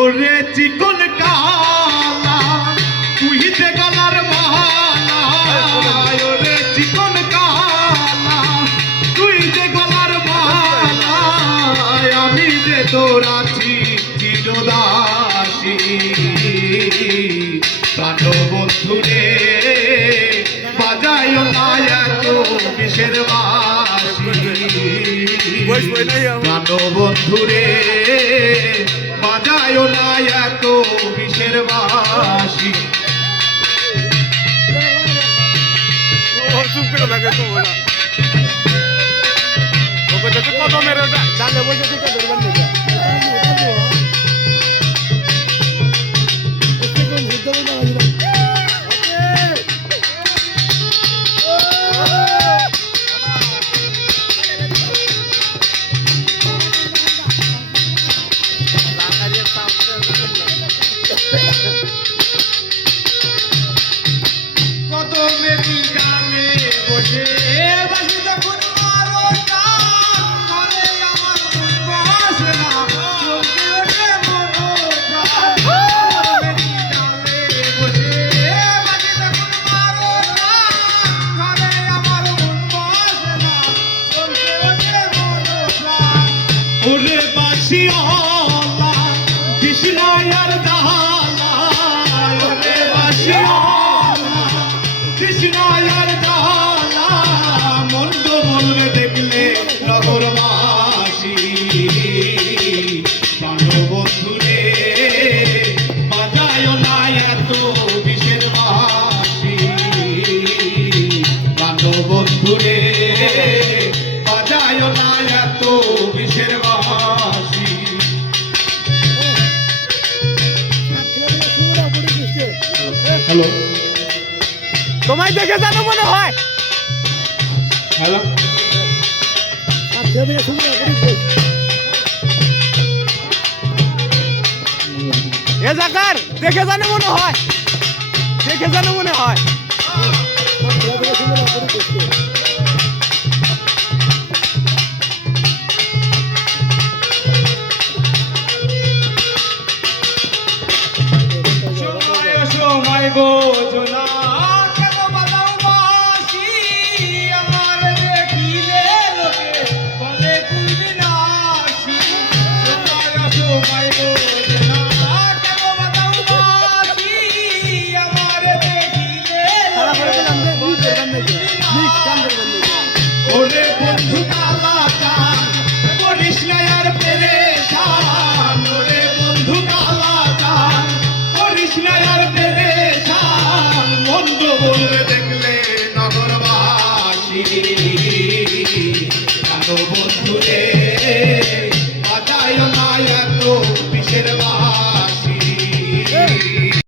ওরে চিকন কালা তুই যে গলার মালা, ওরে চিকন কালা তুই যে গলার মালা, আমি যে তোর আছি চিরদাসী। প্রাণ বন্ধুরে বাজায় না এত বিষের বাঁশি, প্রাণ বন্ধুরে বাজায় না এত বিষের বাঁশি। কত মেরে জানে বসে ঠিক ধরবেন না। কত মেরি গানে বসে বাসি যখন মারো ঘরে আমার মন বসে না, চলতে ওঠে মনোপ্রাণ। মেরি গানে বসে বাসি যখন মারো ঘরে আমার মন বসে না, চলতে ওঠে মনোপ্রাণ। ওরে বাসিওয়ালা কৃষ্ণায়ার দালা, ওরে বাসিওয়ালা কৃষ্ণায়ার দালা, মন্দ বলবে দেখলে নগরবাসী। প্রাণ বন্ধুরে বাজায় না এত বিষের বাঁশি, প্রাণ বন্ধুরে বাজায় না এত বিষের বাঁশি। হ্যালো, তোমায় দেখে জানো মনে হয়। হ্যালো, এ জাকার দেখে জানো মনে হয়, দেখে জানো মনে হয়। সময় বোঝো না কেন বাজাও বাঁশি, আমার দেখিলে লোকে বলে কুল বিনাশী। সময় বোঝো না কেন বাজাও বাঁশি, আমার দেখিলে লোকে বলে কুল বিনাশী। ওরে বন্ধু কালা চান করিস না আর পেরেশান, ওরে বন্ধু কালা চান করিস না আর পেরেশান, মন্দ বলবে দেখলে নগরবাসী। প্রাণ বন্ধুরে